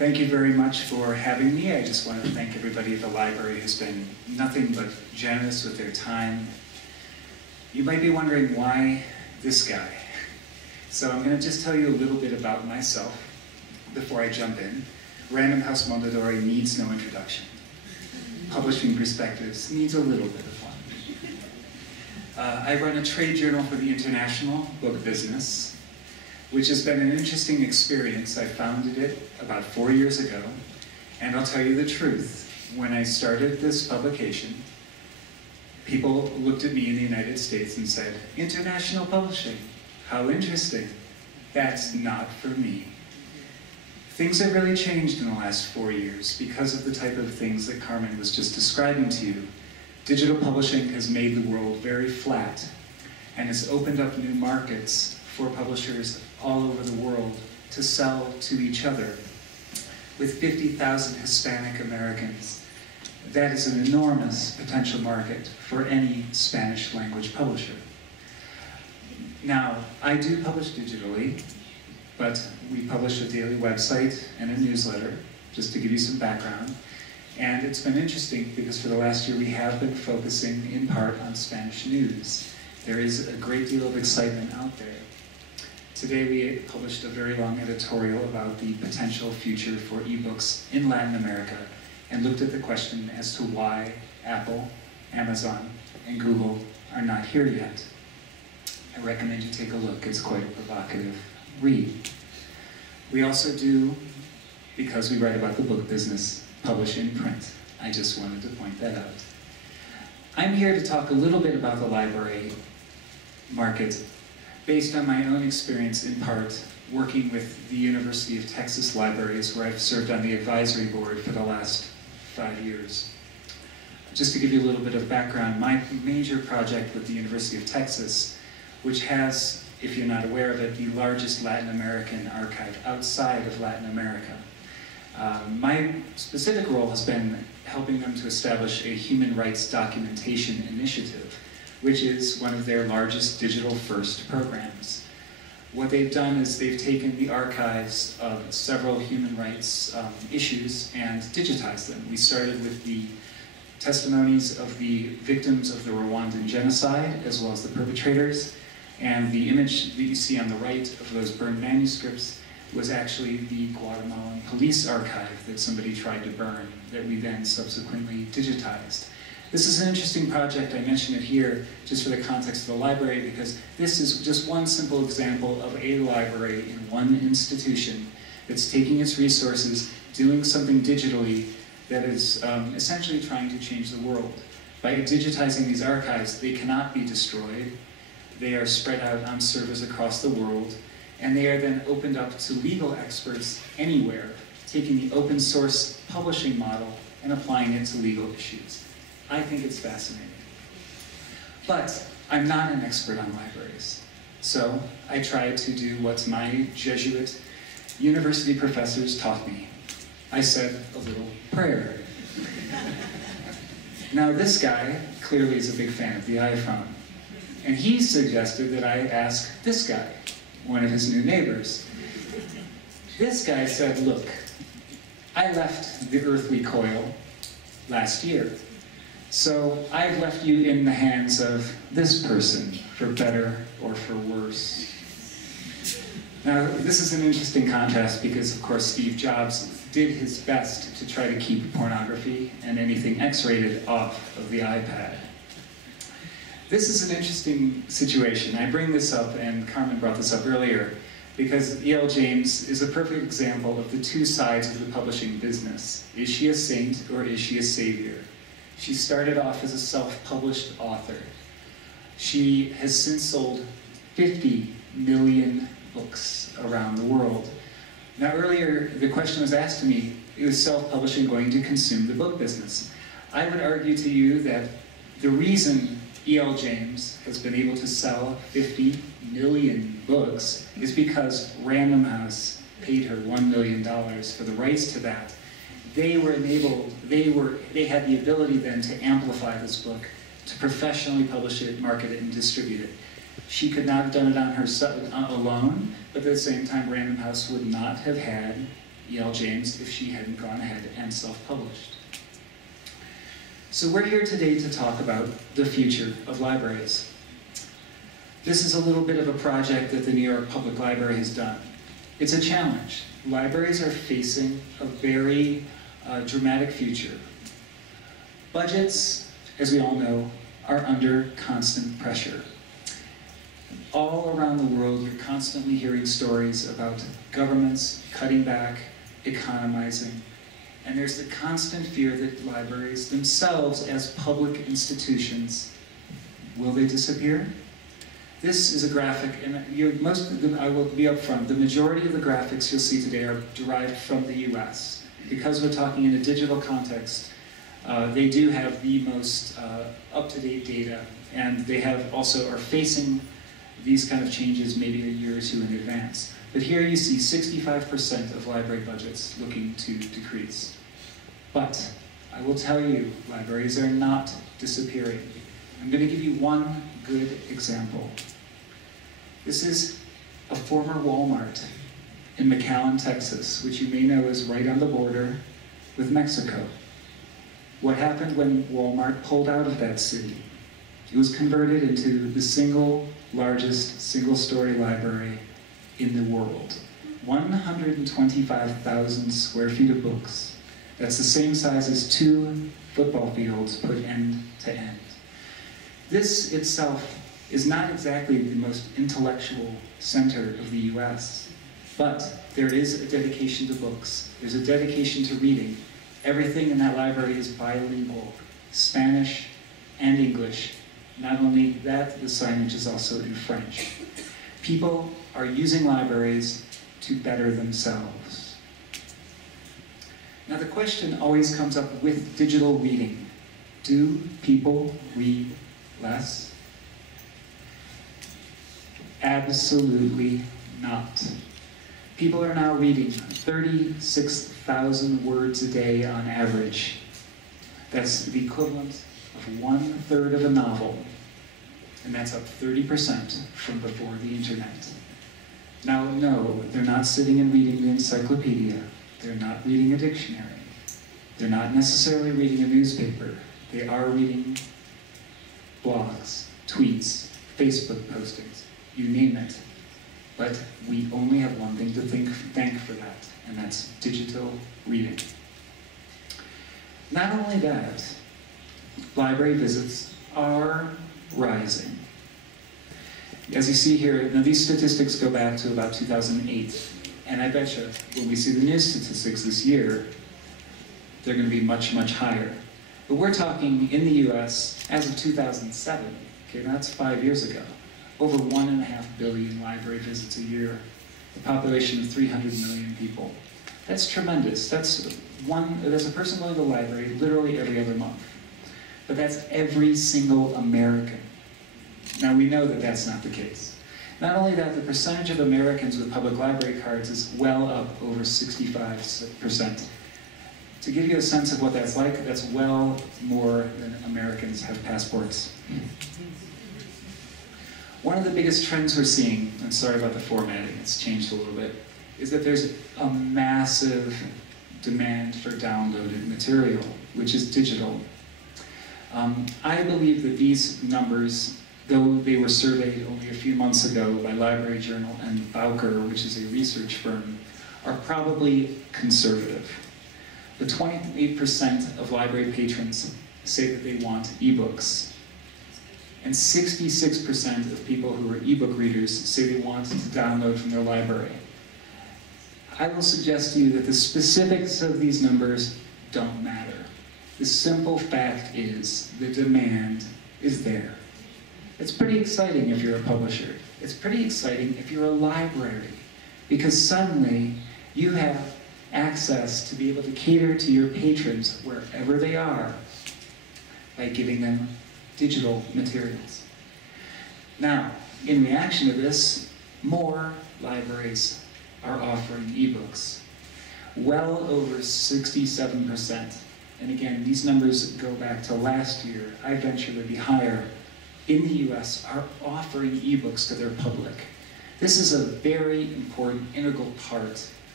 Thank you very much for having me. I just want to thank everybody at the library who's been nothing but generous with their time. You might be wondering why this guy. So I'm going to just tell you a little bit about myself before I jump in. Random House Mondadori needs no introduction. Publishing Perspectives needs a little bit of one. I run a trade journal for the international book business, which has been an interesting experience. I founded it about 4 years ago, and I'll tell you the truth. When I started this publication, people looked at me in the United States and said, "International publishing, how interesting. That's not for me." Things have really changed in the last 4 years because of the type of things that Carmen was just describing to you. Digital publishing has made the world very flat and has opened up new markets for publishers all over the world to sell to each other. With 50,000 Hispanic Americans, that is an enormous potential market for any Spanish language publisher. Now, I do publish digitally, but we publish a daily website and a newsletter, just to give you some background. And it's been interesting because for the last year we have been focusing in part on Spanish news. There is a great deal of excitement out there. Today we published a very long editorial about the potential future for ebooks in Latin America and looked at the question as to why Apple, Amazon, and Google are not here yet. I recommend you take a look. It's quite a provocative read. We also do, because we write about the book business, publish in print. I just wanted to point that out. I'm here to talk a little bit about the library market based on my own experience in part working with the University of Texas libraries, where I've served on the advisory board for the last 5 years. Just to give you a little bit of background, my major project with the University of Texas, which has, if you're not aware of it, the largest Latin American archive outside of Latin America. My specific role has been helping them to establish a human rights documentation initiative, which is one of their largest digital-first programs. What they've done is they've taken the archives of several human rights issues and digitized them. We started with the testimonies of the victims of the Rwandan genocide, as well as the perpetrators, and the image that you see on the right of those burned manuscripts was actually the Guatemalan police archive that somebody tried to burn, that we then subsequently digitized. This is an interesting project. I mention it here just for the context of the library because this is just one simple example of a library in one institution that's taking its resources, doing something digitally that is essentially trying to change the world. By digitizing these archives, they cannot be destroyed. They are spread out on servers across the world, and they are then opened up to legal experts anywhere, taking the open source publishing model and applying it to legal issues. I think it's fascinating. But I'm not an expert on libraries. So I tried to do what my Jesuit university professors taught me. I said a little prayer. Now this guy clearly is a big fan of the iPhone. And he suggested that I ask this guy, one of his new neighbors. This guy said, "Look, I left the earthly coil last year. So I've left you in the hands of this person, for better or for worse." Now, this is an interesting contrast because, of course, Steve Jobs did his best to try to keep pornography and anything X-rated off of the iPad. This is an interesting situation. I bring this up, and Carmen brought this up earlier, because E.L. James is a perfect example of the two sides of the publishing business. Is she a saint or is she a savior? She started off as a self-published author. She has since sold 50 million books around the world. Now earlier, the question was asked to me, is self-publishing going to consume the book business? I would argue to you that the reason E.L. James has been able to sell 50 million books is because Random House paid her $1 million for the rights to that. They were enabled, they had the ability then to amplify this book, to professionally publish it, market it, and distribute it. She could not have done it on her alone, but at the same time, Random House would not have had E.L. James if she hadn't gone ahead and self-published. So we're here today to talk about the future of libraries. This is a little bit of a project that the New York Public Library has done. It's a challenge. Libraries are facing a very dramatic future. Budgets, as we all know, are under constant pressure. All around the world, you're constantly hearing stories about governments cutting back, economizing, and there's the constant fear that libraries themselves, as public institutions, will they disappear? This is a graphic, and I will be upfront, the majority of the graphics you'll see today are derived from the US. Because we're talking in a digital context, they do have the most up-to-date data, and they are facing these kind of changes maybe a year or two in advance. But here you see 65% of library budgets looking to decrease. But I will tell you, libraries are not disappearing. I'm going to give you one good example. This is a former Walmart in McAllen, Texas, which you may know is right on the border with Mexico. What happened when Walmart pulled out of that city? It was converted into the single largest single-story library in the world. 125,000 square feet of books. That's the same size as 2 football fields put end to end. This itself is not exactly the most intellectual center of the US, but there is a dedication to books. There's a dedication to reading. Everything in that library is bilingual, Spanish and English. Not only that, the signage is also in French. People are using libraries to better themselves. Now the question always comes up with digital reading. Do people read less? Absolutely not. People are now reading 36,000 words a day on average. That's the equivalent of 1/3 of a novel, and that's up 30% from before the internet. Now, no, they're not sitting and reading the encyclopedia. They're not reading a dictionary. They're not necessarily reading a newspaper. They are reading blogs, tweets, Facebook postings, you name it. But we only have one thing to thank for that, and that's digital reading. Not only that, library visits are rising. As you see here, now these statistics go back to about 2008, and I bet you when we see the new statistics this year, they're going to be much, much higher. But we're talking in the US, as of 2007, okay, that's 5 years ago, over 1.5 billion library visits a year, a population of 300 million people. That's tremendous. That's a person going to the library literally every other month. But that's every single American. Now we know that that's not the case. Not only that, the percentage of Americans with public library cards is well up over 65%. To give you a sense of what that's like, that's well more than Americans have passports. One of the biggest trends we're seeing, and sorry about the formatting, it's changed a little bit, is that there's a massive demand for downloaded material, which is digital. I believe that these numbers, though they were surveyed only a few months ago by Library Journal and Bowker, which is a research firm, are probably conservative. The 28% of library patrons say that they want ebooks. And 66% of people who are ebook readers say they want to download from their library. I will suggest to you that the specifics of these numbers don't matter. The simple fact is the demand is there. It's pretty exciting if you're a publisher. It's pretty exciting if you're a library, because suddenly you have access to be able to cater to your patrons wherever they are by giving them digital materials. Now, in reaction to this, more libraries are offering ebooks. Well over 67%. And again, these numbers go back to last year. I venture to be higher. In the US, are offering ebooks to their public. This is a very important, integral part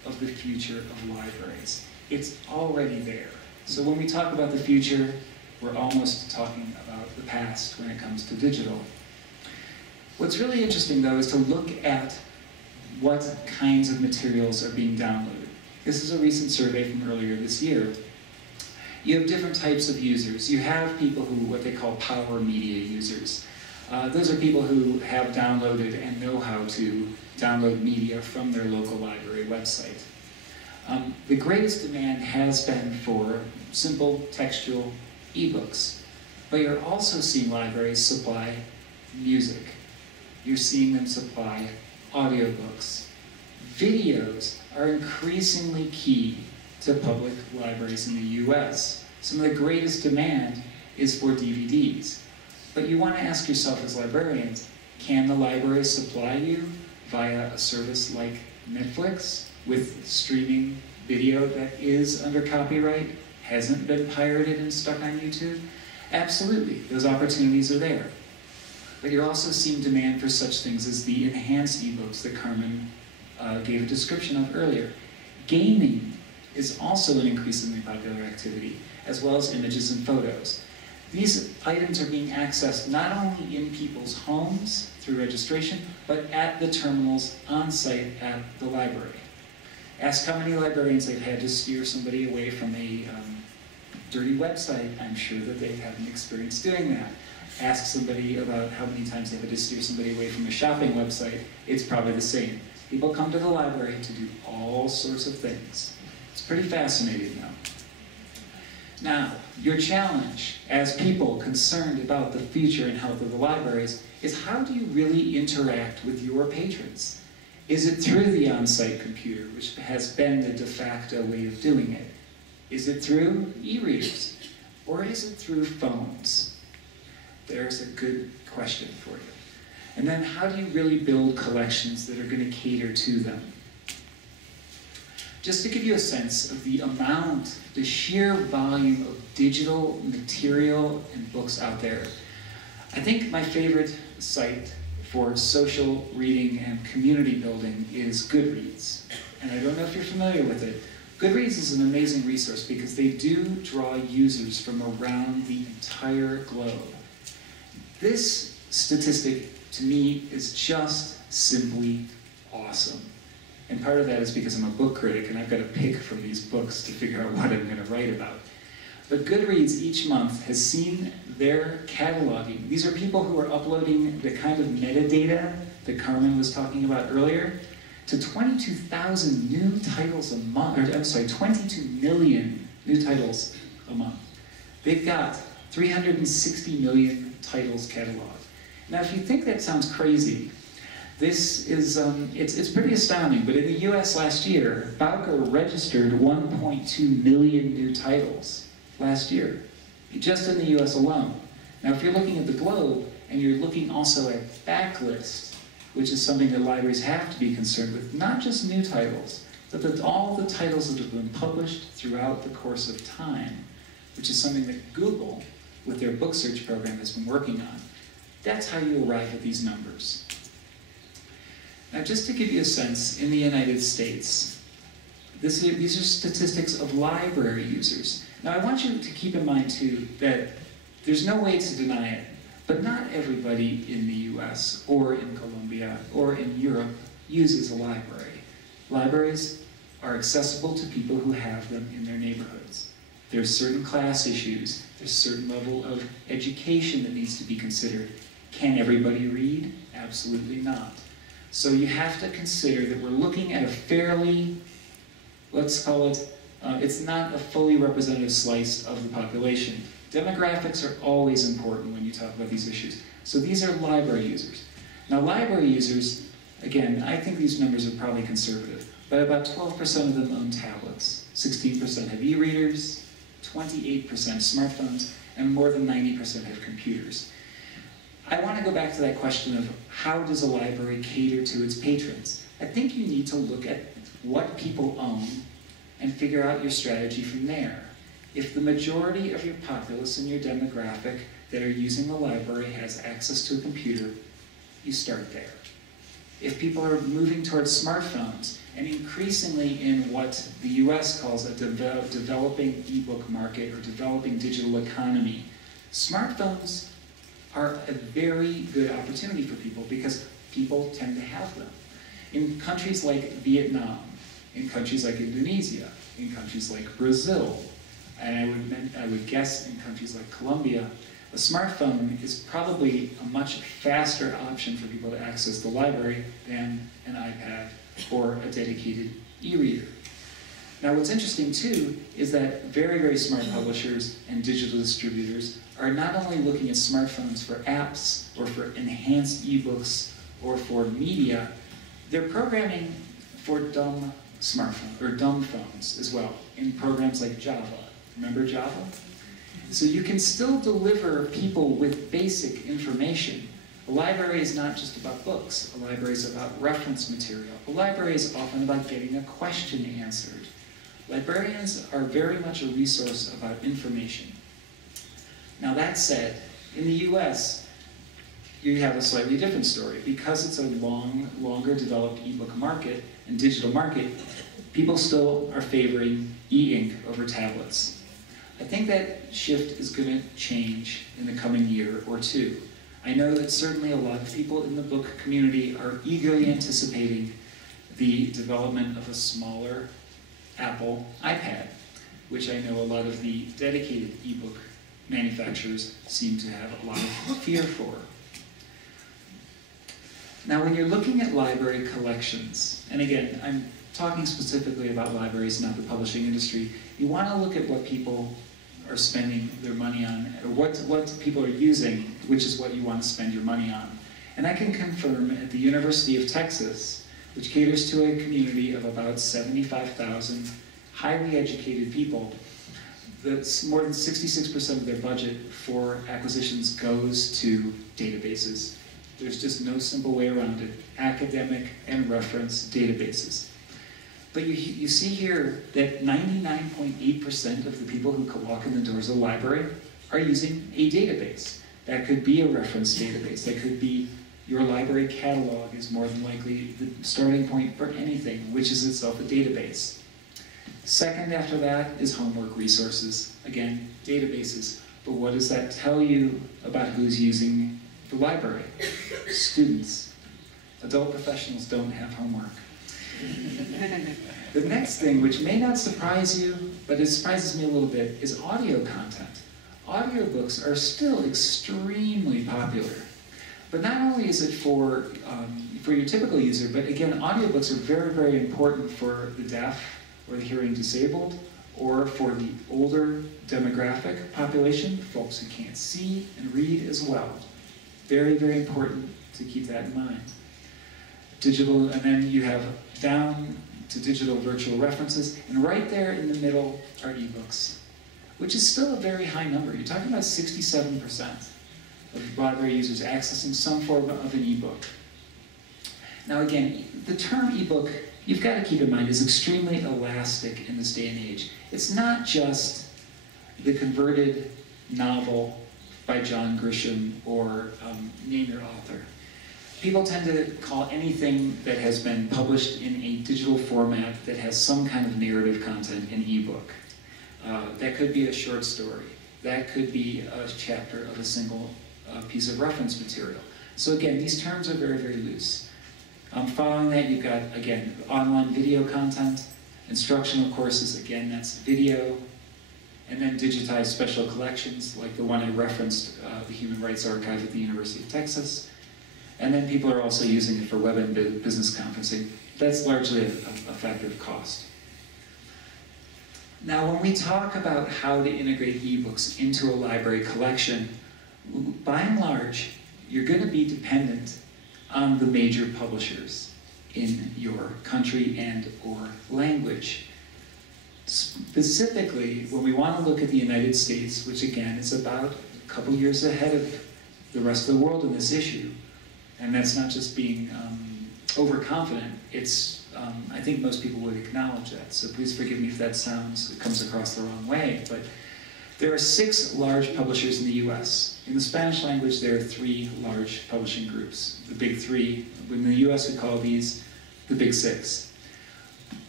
of the future of libraries. It's already there. So when we talk about the future, we're almost talking about the past when it comes to digital. What's really interesting, though, is to look at what kinds of materials are being downloaded. This is a recent survey from earlier this year. You have different types of users. You have people who, what they call power media users. Those are people who have downloaded and know how to download media from their local library website. The greatest demand has been for simple textual ebooks, but you're also seeing libraries supply music. You're seeing them supply audiobooks. Videos are increasingly key to public libraries in the US. Some of the greatest demand is for DVDs. But you want to ask yourself as librarians, can the library supply you via a service like Netflix with streaming video that is under copyright, hasn't been pirated and stuck on YouTube? Absolutely, those opportunities are there. But you're also seeing demand for such things as the enhanced ebooks that Carmen gave a description of earlier. Gaming is also an increasingly popular activity, as well as images and photos. These items are being accessed not only in people's homes through registration, but at the terminals on site at the library. Ask how many librarians they've had to steer somebody away from a dirty website. I'm sure that they've had an experience doing that. Ask somebody about how many times they've had to steer somebody away from a shopping website. It's probably the same. People come to the library to do all sorts of things. It's pretty fascinating, though. Now, your challenge as people concerned about the future and health of the libraries is how do you really interact with your patrons? Is it through the on-site computer, which has been the de facto way of doing it? Is it through e-readers? Or is it through phones? There's a good question for you. And then how do you really build collections that are going to cater to them? Just to give you a sense of the amount, the sheer volume of digital material and books out there, I think my favorite site for social reading and community building is Goodreads. And I don't know if you're familiar with it. Goodreads is an amazing resource because they do draw users from around the entire globe. This statistic, to me, is just simply awesome. And part of that is because I'm a book critic and I've got to pick from these books to figure out what I'm going to write about. But Goodreads each month has seen their cataloging. These are people who are uploading the kind of metadata that Carmen was talking about earlier to 22,000 new titles a month, or I'm sorry, 22 million new titles a month. They've got 360 million titles cataloged. Now, if you think that sounds crazy, this is, it's pretty astounding, but in the US last year, Bowker registered 1.2 million new titles last year, just in the US alone. Now, if you're looking at the globe, and you're looking also at backlist, which is something that libraries have to be concerned with, not just new titles, but all the titles that have been published throughout the course of time, which is something that Google, with their book search program, has been working on. That's how you arrive at these numbers. Now, just to give you a sense, in the United States, these are statistics of library users. Now, I want you to keep in mind, too, that there's no way to deny it, but not everybody in the US or in Colombia or in Europe uses a library. Libraries are accessible to people who have them in their neighborhoods. There's certain class issues, there's a certain level of education that needs to be considered. Can everybody read? Absolutely not. So you have to consider that we're looking at a fairly, let's call it, it's not a fully representative slice of the population. Demographics are always important when you talk about these issues. So these are library users. Now, library users, again, I think these numbers are probably conservative, but about 12% of them own tablets, 16% have e-readers, 28% smartphones, and more than 90% have computers. I want to go back to that question of how does a library cater to its patrons? I think you need to look at what people own and figure out your strategy from there. If the majority of your populace and your demographic that are using the library has access to a computer, you start there. If people are moving towards smartphones and increasingly in what the US calls a developing ebook market or developing digital economy, smartphones are a very good opportunity for people because people tend to have them. In countries like Vietnam, in countries like Indonesia, in countries like Brazil, and I would guess in countries like Colombia, a smartphone is probably a much faster option for people to access the library than an iPad or a dedicated e-reader. Now what's interesting too is that very, very smart publishers and digital distributors are not only looking at smartphones for apps or for enhanced ebooks or for media, they're programming for dumb smartphones or dumb phones as well in programs like Java. Remember Java? So you can still deliver people with basic information. A library is not just about books. A library is about reference material. A library is often about getting a question answered. Librarians are very much a resource about information. Now that said, in the US, you have a slightly different story. Because it's a longer developed ebook market and digital market, people still are favoring e-ink over tablets. I think that shift is going to change in the coming year or two. I know that certainly a lot of people in the book community are eagerly anticipating the development of a smaller Apple iPad, which I know a lot of the dedicated ebook manufacturers seem to have a lot of fear for. Now when you're looking at library collections, and again, I'm talking specifically about libraries, not the publishing industry, you want to look at what people are spending their money on, or what people are using, which is what you want to spend your money on. And I can confirm at the University of Texas, which caters to a community of about 75,000 highly educated people, that more than 66% of their budget for acquisitions goes to databases. There's just no simple way around it. Academic and reference databases. But you see here that 99.8% of the people who walk in the doors of the library are using a database. That could be a reference database. That could be your library catalog is more than likely the starting point for anything, which is itself a database. Second after that is homework resources. Again, databases. But what does that tell you about who's using the library? Students. Adult professionals don't have homework. The next thing, which may not surprise you, but it surprises me a little bit, is audio content. Audiobooks are still extremely popular. But not only is it for your typical user, but again, audiobooks are very, very important for the deaf or the hearing disabled, or for the older demographic population, folks who can't see and read as well. Very, very important to keep that in mind. Digital, and then you have down to digital virtual references, and right there in the middle are ebooks, which is still a very high number. You're talking about 67% of library users accessing some form of an ebook. Now again, the term ebook, you've got to keep in mind, is extremely elastic in this day and age. It's not just the converted novel by John Grisham or name your author. People tend to call anything that has been published in a digital format that has some kind of narrative content an ebook. That could be a short story. That could be a chapter of a single piece of reference material. So again, these terms are very, very loose. Following that, you've got, again, online video content, instructional courses, again, that's video, and then digitized special collections, like the one I referenced, the Human Rights Archive at the University of Texas. And then people are also using it for web and business conferencing. That's largely a factor of cost. Now, when we talk about how to integrate ebooks into a library collection, by and large, you're going to be dependent on the major publishers in your country and or language. Specifically, when we want to look at the United States, which again is about a couple years ahead of the rest of the world in this issue, and that's not just being overconfident, it's, I think most people would acknowledge that, so please forgive me if that comes across the wrong way, but there are 6 large publishers in the US. In the Spanish language, there are 3 large publishing groups, the big 3. In the US, we call these the big 6.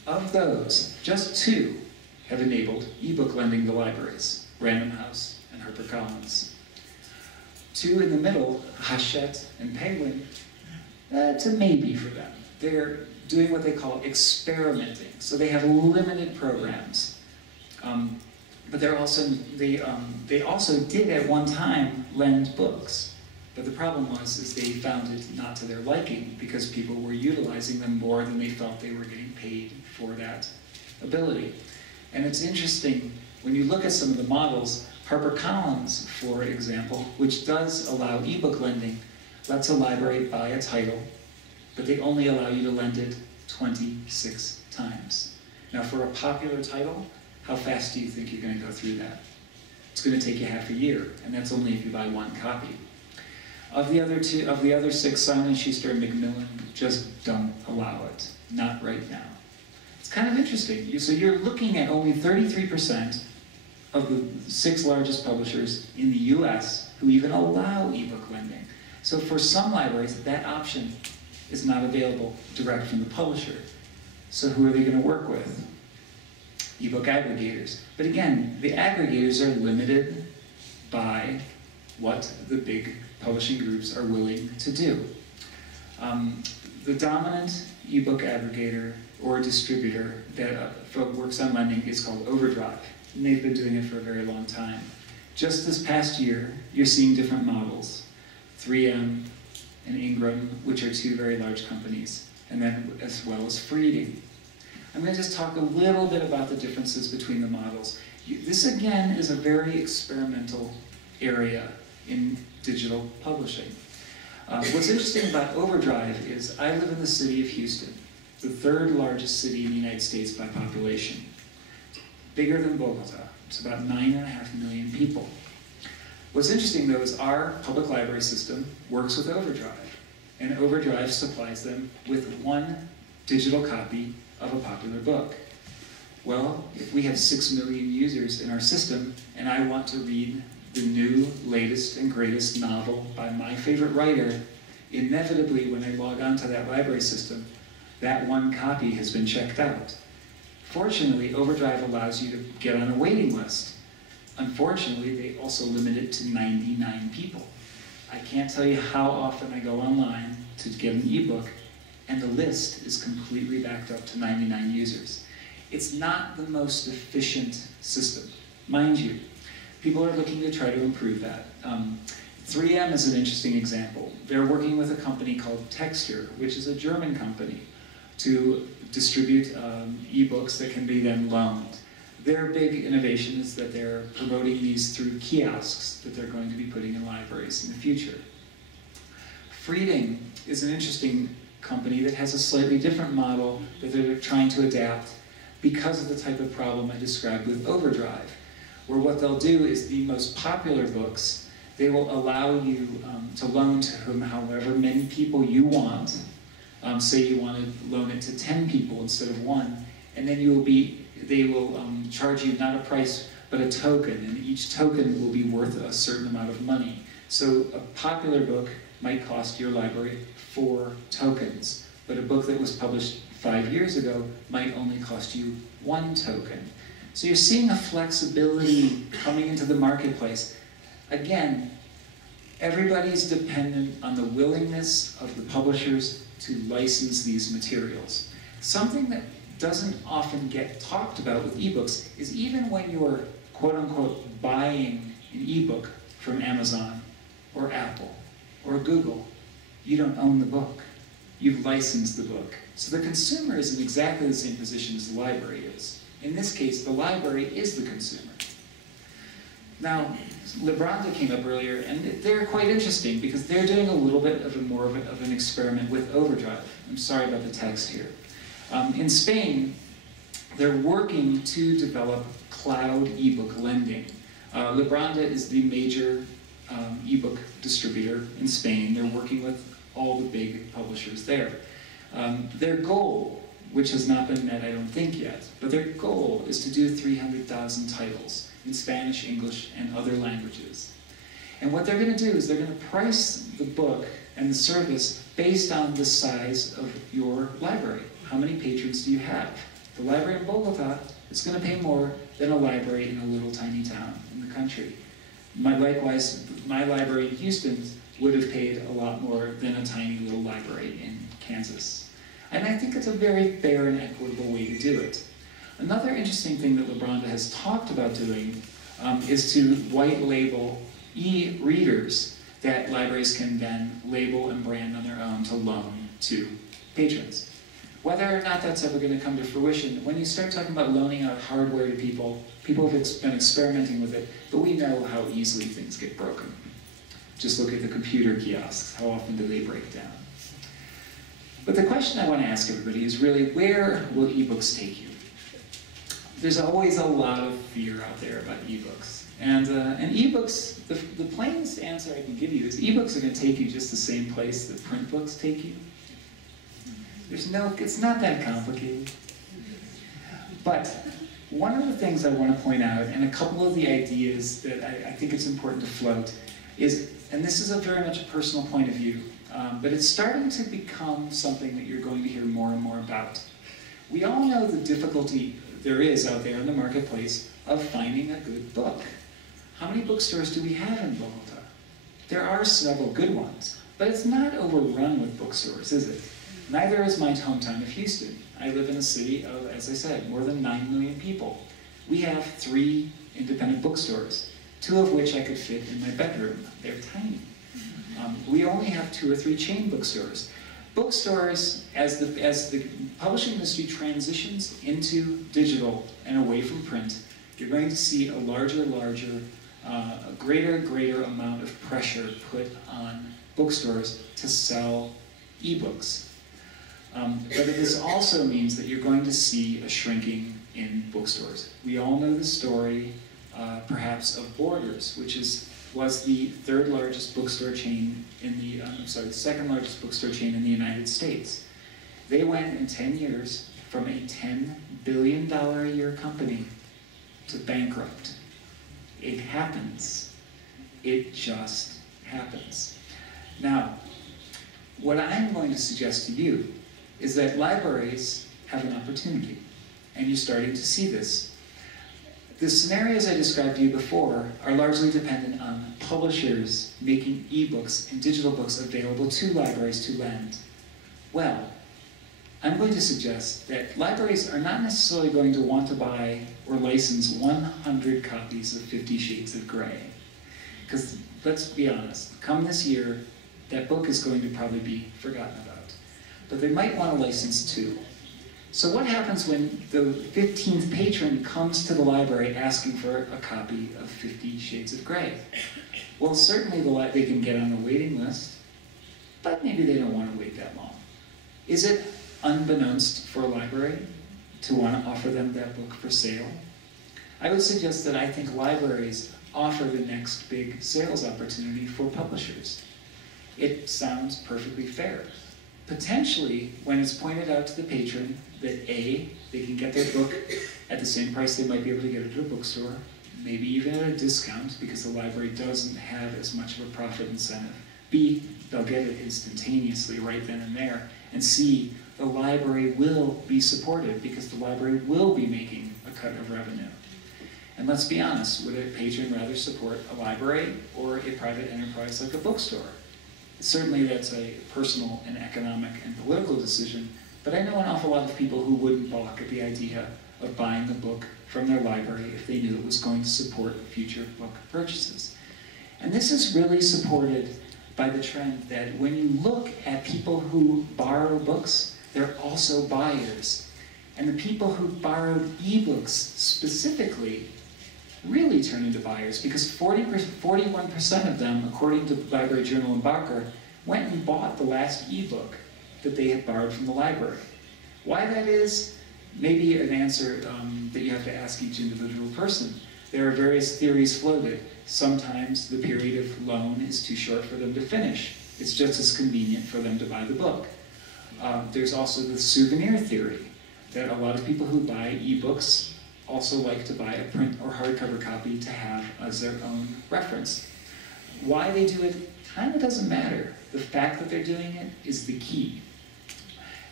Of those, just 2 have enabled ebook lending to libraries, Random House and HarperCollins. 2 in the middle, Hachette and Penguin, it's a maybe for them. They're doing what they call experimenting. So they have limited programs. But they also did at one time lend books. But the problem is they found it not to their liking because people were utilizing them more than they felt they were getting paid for that ability. And it's interesting, when you look at some of the models, HarperCollins, for example, which does allow ebook lending, lets a library buy a title, but they only allow you to lend it 26 times. Now for a popular title, how fast do you think you're going to go through that? It's going to take you half a year, and that's only if you buy 1 copy. Of the other 6, Simon & Schuster and Macmillan just don't allow it. Not right now. It's kind of interesting. So you're looking at only 33% of the 6 largest publishers in the US who even allow ebook lending. So for some libraries, that option is not available direct from the publisher. So who are they going to work with? Ebook aggregators. But again, the aggregators are limited by what the big publishing groups are willing to do. The dominant ebook aggregator or distributor that works on lending is called Overdrive, and they've been doing it for a very long time. Just this past year, you're seeing different models. 3M and Ingram, which are 2 very large companies, and then as well as Freeding. I'm going to just talk a little bit about the differences between the models. This again is a very experimental area in digital publishing. What's interesting about Overdrive is I live in the city of Houston, the 3rd largest city in the United States by population. Bigger than Bogota. It's about 9.5 million people. What's interesting though is our public library system works with Overdrive, and Overdrive supplies them with 1 digital copy of a popular book. Well, if we have 6 million users in our system, and I want to read the new, latest, and greatest novel by my favorite writer, inevitably when I log onto that library system, that 1 copy has been checked out. Fortunately, Overdrive allows you to get on a waiting list. Unfortunately, they also limit it to 99 people. I can't tell you how often I go online to get an ebook, and the list is completely backed up to 99 users. It's not the most efficient system, mind you. People are looking to try to improve that. 3M is an interesting example. They're working with a company called Texture, which is a German company, to distribute ebooks that can be then loaned. Their big innovation is that they're promoting these through kiosks that they're going to be putting in libraries in the future. Freeding is an interesting company that has a slightly different model that they're trying to adapt because of the type of problem I described with Overdrive, where what they'll do is the most popular books, they will allow you to loan to whom, however many people you want. Say you want to loan it to 10 people instead of 1, and then they will charge you not a price, but a token, and each token will be worth a certain amount of money. So a popular book might cost your library 4 tokens, but a book that was published 5 years ago might only cost you 1 token. So you're seeing a flexibility coming into the marketplace. Again, everybody's dependent on the willingness of the publishers to license these materials. Something that doesn't often get talked about with ebooks is even when you're quote-unquote buying an ebook from Amazon or Apple or Google, you don't own the book. You've licensed the book. So the consumer is in exactly the same position as the library is. In this case, the library is the consumer. Now, Libranda came up earlier, and they're quite interesting because they're doing a little bit of more of an experiment with Overdrive. I'm sorry about the text here. In Spain, they're working to develop cloud ebook lending. Libranda is the major ebook distributor in Spain. They're working with all the big publishers there. Their goal, which has not been met, I don't think yet, but their goal is to do 300,000 titles in Spanish, English, and other languages. And what they're going to do is they're going to price the book and the service based on the size of your library. How many patrons do you have? The library in Bogota is going to pay more than a library in a little tiny town in the country. Likewise, my library in Houston would have paid a lot more than a tiny little library in Kansas. And I think it's a very fair and equitable way to do it. Another interesting thing that LeBronda has talked about doing is to white label e-readers that libraries can then label and brand on their own to loan to patrons. Whether or not that's ever going to come to fruition, when you start talking about loaning out hardware to people, people have been experimenting with it, but we know how easily things get broken. Just look at the computer kiosks. How often do they break down? But the question I want to ask everybody is really, where will ebooks take you? There's always a lot of fear out there about ebooks. And ebooks, the plainest answer I can give you is ebooks are going to take you just the same place that print books take you. It's not that complicated. But one of the things I want to point out, and a couple of the ideas that I think it's important to float, is, and this is very much a personal point of view, but it's starting to become something that you're going to hear more and more about. We all know the difficulty there is out there in the marketplace of finding a good book. How many bookstores do we have in Bogota? There are several good ones, but it's not overrun with bookstores, is it? Neither is my hometown of Houston. I live in a city of, as I said, more than 9 million people. We have 3 independent bookstores, 2 of which I could fit in my bedroom. They're tiny. We only have 2 or 3 chain bookstores. Bookstores, as the publishing industry transitions into digital and away from print, you're going to see a larger, a greater amount of pressure put on bookstores to sell ebooks. But this also means that you're going to see a shrinking in bookstores. We all know the story, perhaps, of Borders, which was the third largest bookstore chain in the, the second largest bookstore chain in the United States. They went in 10 years from a $10 billion a year company to bankrupt. It happens. It just happens. Now, what I'm going to suggest to you is that libraries have an opportunity, and you're starting to see this. The scenarios I described to you before are largely dependent on publishers making ebooks and digital books available to libraries to lend. Well, I'm going to suggest that libraries are not necessarily going to want to buy or license 100 copies of 50 Shades of Grey. Because let's be honest, come this year, that book is going to probably be forgotten about. But they might want to license 2. So what happens when the 15th patron comes to the library asking for a copy of 50 Shades of Grey? Well, certainly they can get on the waiting list, but maybe they don't want to wait that long. Is it unbeknownst for a library to want to offer them that book for sale? I would suggest that I think libraries offer the next big sales opportunity for publishers. It sounds perfectly fair. Potentially, when it's pointed out to the patron that A, they can get their book at the same price they might be able to get it at a bookstore, maybe even at a discount because the library doesn't have as much of a profit incentive. B, they'll get it instantaneously right then and there. And C, the library will be supported because the library will be making a cut of revenue. And let's be honest, would a patron rather support a library or a private enterprise like a bookstore? Certainly that's a personal and economic and political decision, but I know an awful lot of people who wouldn't balk at the idea of buying a book from their library if they knew it was going to support future book purchases. And this is really supported by the trend that when you look at people who borrow books, they're also buyers. And the people who borrowed ebooks specifically really turn into buyers because 41% of them, according to Library Journal and Barker, went and bought the last ebook that they had borrowed from the library. Why that is, maybe an answer that you have to ask each individual person. There are various theories floated. Sometimes the period of loan is too short for them to finish. It's just as convenient for them to buy the book. There's also the souvenir theory, that a lot of people who buy ebooks also like to buy a print or hardcover copy to have as their own reference. Why they do it kind of doesn't matter. The fact that they're doing it is the key.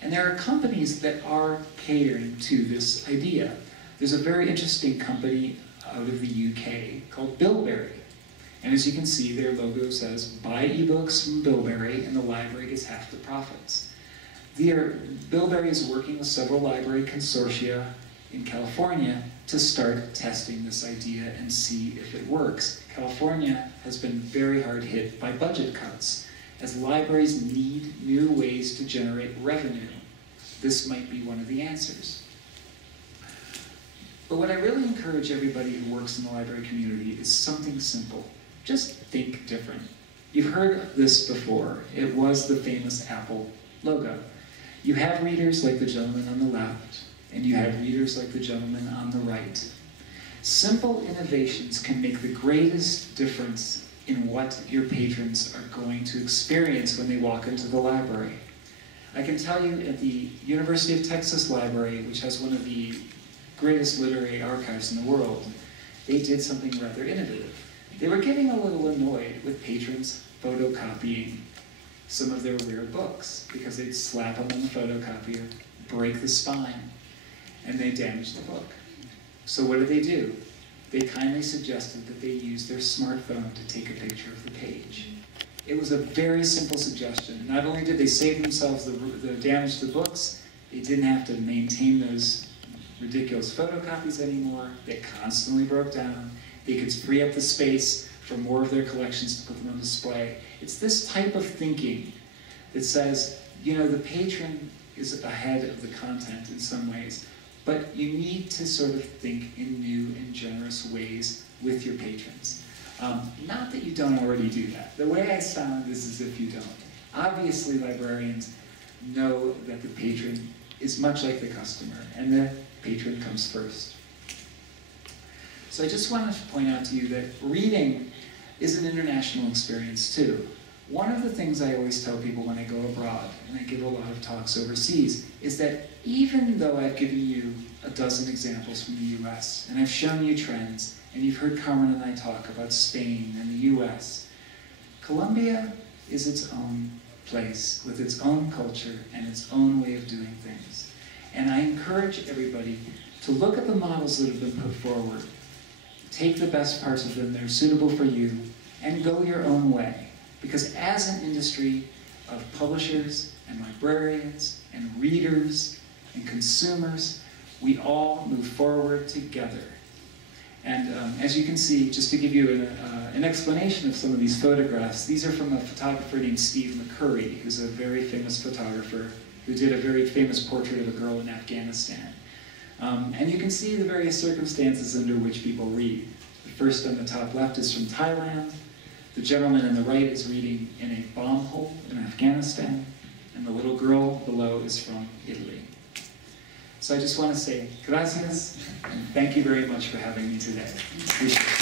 And there are companies that are catering to this idea. There's a very interesting company out of the UK called Bilberry. And as you can see, their logo says, buy ebooks from Bilberry and the library gets half the profits. Bilberry is working with several library consortia in California to start testing this idea and see if it works. California has been very hard hit by budget cuts. As libraries need new ways to generate revenue, this might be one of the answers. But what I really encourage everybody who works in the library community is something simple. Just think different. You've heard this before. It was the famous Apple logo. You have readers like the gentleman on the left, and you have readers like the gentleman on the right. Simple innovations can make the greatest difference in what your patrons are going to experience when they walk into the library. I can tell you at the University of Texas Library, which has one of the greatest literary archives in the world, they did something rather innovative. They were getting a little annoyed with patrons photocopying some of their rare books because they'd slap them on the photocopier, break the spine, and they damage the book. So what did they do? They kindly suggested that they use their smartphone to take a picture of the page. It was a very simple suggestion. Not only did they save themselves the damage to the books, they didn't have to maintain those ridiculous photocopies anymore. They constantly broke down. They could free up the space for more of their collections to put them on display. It's this type of thinking that says, you know, the patron is ahead of the content in some ways, but you need to sort of think in new and generous ways with your patrons. Not that you don't already do that. The way I sound is as if you don't. Obviously, librarians know that the patron is much like the customer, and the patron comes first. So I just wanted to point out to you that reading is an international experience too. One of the things I always tell people when I go abroad, and I give a lot of talks overseas, is that even though I've given you a dozen examples from the US, and I've shown you trends, and you've heard Carmen and I talk about Spain and the US, Colombia is its own place with its own culture and its own way of doing things. And I encourage everybody to look at the models that have been put forward, take the best parts of them that are suitable for you, and go your own way. Because as an industry of publishers and librarians and readers and consumers, we all move forward together. And as you can see, just to give you an explanation of some of these photographs, these are from a photographer named Steve McCurry, who's a very famous photographer who did a very famous portrait of a girl in Afghanistan. And you can see the various circumstances under which people read. The first on the top left is from Thailand. The gentleman on the right is reading in a bomb hole in Afghanistan. And the little girl below is from Italy. So I just want to say gracias, and thank you very much for having me today. Appreciate it.